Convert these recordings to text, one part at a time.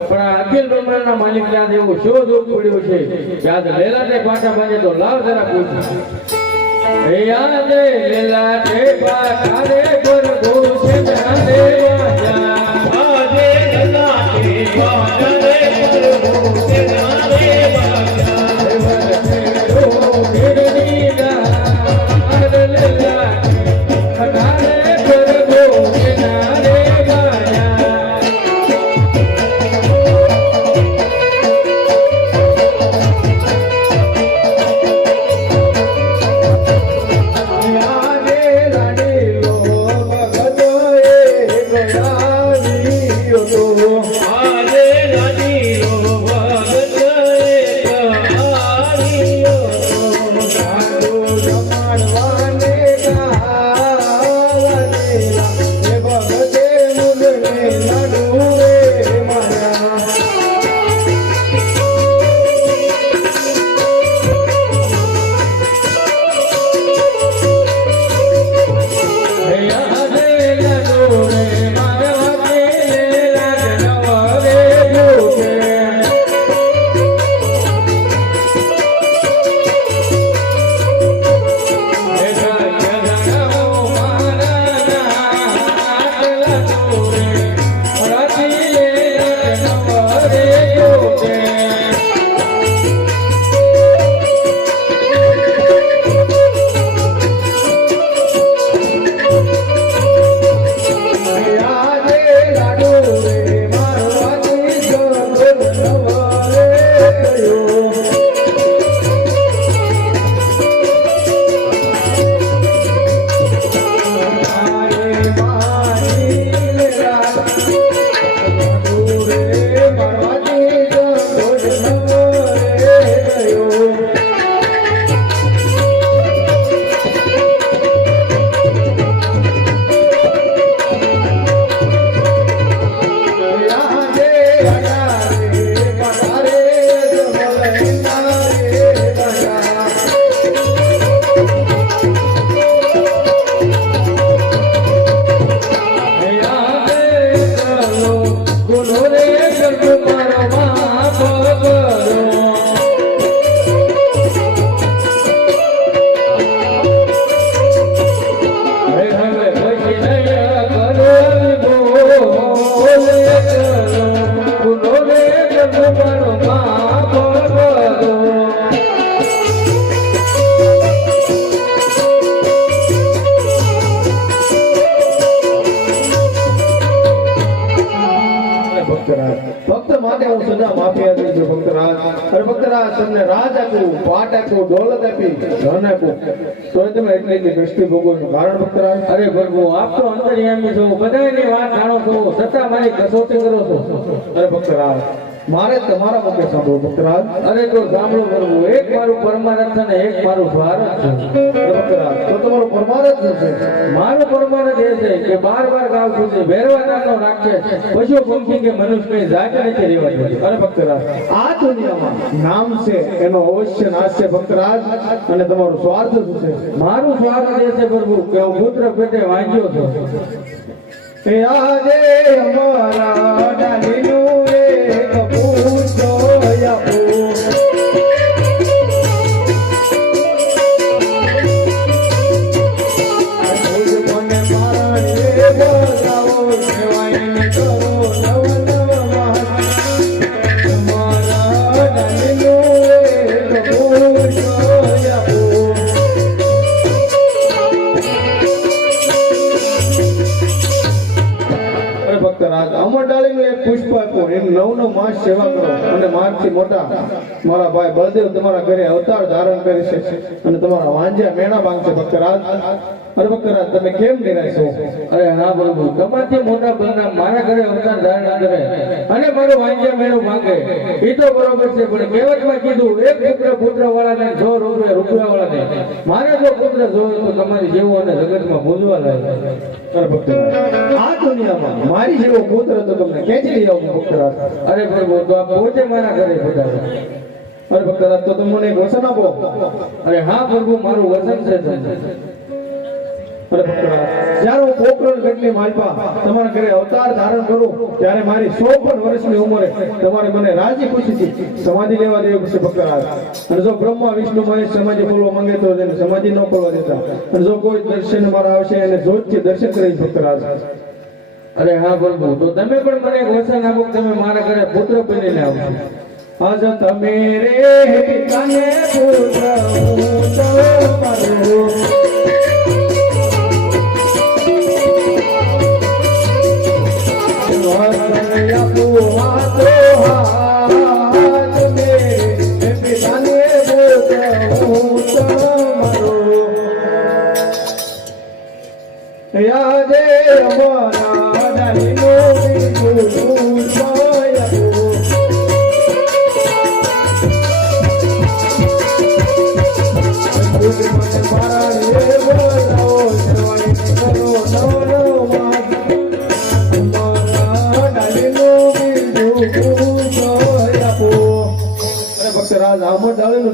પણ આ અખિલ બ્રહ્માંડના માલિક યાદ એવું શો દુઃખ પડ્યું છે યાદ લેલાટે પાટા બાંધે તો લાવ જરા પૂછ યાદ લેલાટે પાટા રે ગરગો છે જાને વાજા આજે લેલાટે પાટા રે ગરગો છે જાને વાજા ઓ ગિરની ના લેલાટે પાટા રે ગરગો છે જાને ભક્ત માટે હું સદા માફી આપી છું ભક્તરાજ. અરે ભક્તરાજ, તમને રાજ આપ્યું, પાટ આપ્યું, દોલત આપી, ધન આપ્યું, તો તમે એટલી દ્રષ્ટિ ભોગવવાનું કારણ ભક્તરાજ? અરે પ્રભુ, આપ તો અંતર્યામી છો, બધાની વાત જાણો છો, છતાં મારી કસોટી કરો છો. અરે ભક્તરાજ, મારે તમારા મુખે સાંભળો ભક્તરાજ. અરે તો સાંભળો પ્રભુ, એક મારું પરમારથ અને એક મારું સ્વાર્થ છે. ભક્તરાજ, તો તમારો પરમારથ છે? મારો પરમારથ એ છે કે બાર ગાવ સુધી ભેરવાદાનો રાખે પશુ પંખી કે મનુષ્ય કઈ જાત નથી રહેવા જોઈએ. અરે ભક્તરાજ, આ દુનિયામાં નામ છે એનો અવશ્ય નાશ છે ભક્તરાજ. અને તમારો સ્વાર્થ શું છે? મારું સ્વાર્થ એ છે પ્રભુ કે હું પુત્ર પેટે વાંચ્યો છું. આજે અમારા ડાલીનું એક પૂછો યાપો અમર ડાળીનું એક પુષ્પ આપો, એમ 9 માસ સેવા કરો, અને મારથી મોટા મારા ભાઈ બળદેવ તમારા ઘરે અવતાર ધારણ કરી છે અને તમારા વાંજ્યા મેણા માંગશે ભક્તરાજ. અરે ભક્તરાજ, તમે કેમ નિરાશ છો? અરે હા પ્રભુ, તમારથી મોટા બલરામ મારા ઘરે અવતાર ધારણ કરે અને મારો વાંજ્યા મેણો માંગે એ તો બરોબર છે, પણ કહેવતમાં કીધું એક પુત્ર વાળાને જો રૂપિયા વાળાને. મારે જો પુત્ર જોયો તો તમારી જેવો અને જગતમાં પૂજવા લાગે. અરે ભક્તરાજ, આ દુનિયામાં મારી જેવો પુત્ર તો તમને ક્યાંથી લઈ આવું ભક્તરાજ? અરે પ્રભુ, તો આપ પોતે મારા ઘરે પધારો. અરે ભક્તરાજ, તો તમને એક વચન આપો. અરે હા પ્રભુ, મારું વચન છે. અરે ભક્તરાજ, જ્યારે હું પોકરણ કેટલી માલપા તમારા ઘરે અવતાર ધારણ કરું ત્યારે મારી 54 વર્ષની ઉંમરે તમારે મને રાજી ખુશીથી સમાધિ લેવા દેવી પડશે ભક્તરાજ. અને જો બ્રહ્મા વિષ્ણુ મહેશ સમાધિ ખોલવા માંગે તો એને સમાધિ ન ખોલવા દેતા. અને જો કોઈ દર્શન મારા આવશે એને જોતથી દર્શન કરી ભક્તરાજ. અરે હા પ્રભુ, તો તમે પણ મને એક વચન આપો કે તમે મારા ઘરે પુત્ર બનીને આવશો. આજ તમે રે પિતાને પુત્ર હું તો કરું.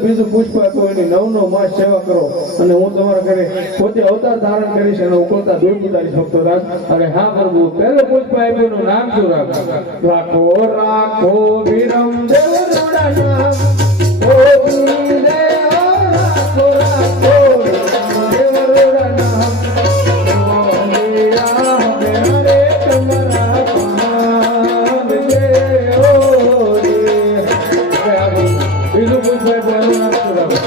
બીજું પુષ્પ આપો એની 9 માસ સેવા કરો અને હું તમારા ઘરે પોતે અવતાર ધારણ કરીશ અને ઉકળતા દૂધ ઉતારીશ ભક્તરાજ. અરે હા પ્રભુ, પહેલો પુષ્પ આપ્યું નું નામ શું રાખો? રાખો રાખો વિરમ દેવ નામ ઓ દેવ રાખો રાખો દેવ નામ ઓ દેયા હરે તમારા પાદ દે ઓ રે. બીજું પુષ્પ આપ્યું એનું નામ શું રાખો?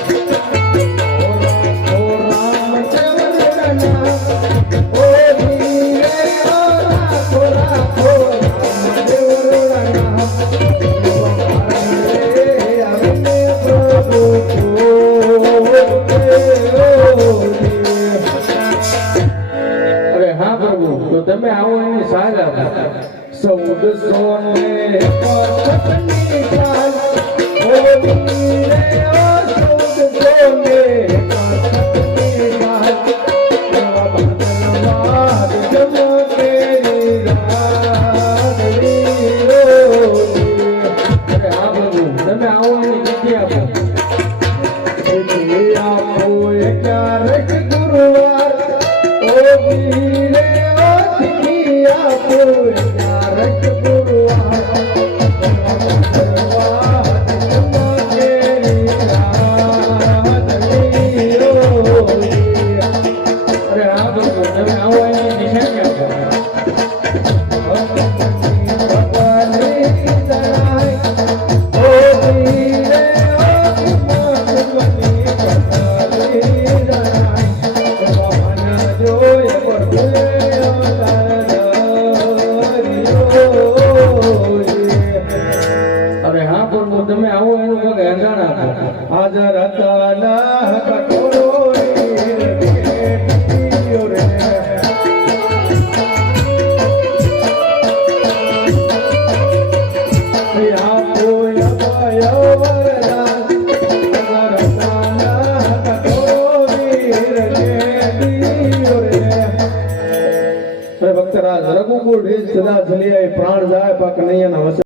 અરે હા પ્રભુ, તો તમે આવો એની સાજ આપો. 1400 પથની ચાલ ઓ વીરે ઓ 1400 પથની ચાલ દેવા ભાદરવાદ જમકેરી રાત વીરો. અરે હા પ્રભુ, તમે આવો એની ચિઠ્ઠી આપો. ચિઠ્ઠી આપો ક્યારેક ગુરુવાર ઓ વીરે ઓ ચિઠ્ઠી આપો ક્યારેક ગુરુવાર અરે હા પ્રભુ, તમે આવો એની નિશાની આપો. અરે હા પ્રભુ, તમે આવો એનું પગ એંધાણ આપો. હાજર હતા ના કટોરો રે રે. આપો અભય વરદાન હાજર હતા ના કટોરો રે. ભક્તરાજ રઘુકુળ રીત સદા જલિયાએ પ્રાણ જાય પાક નૈયાના વસે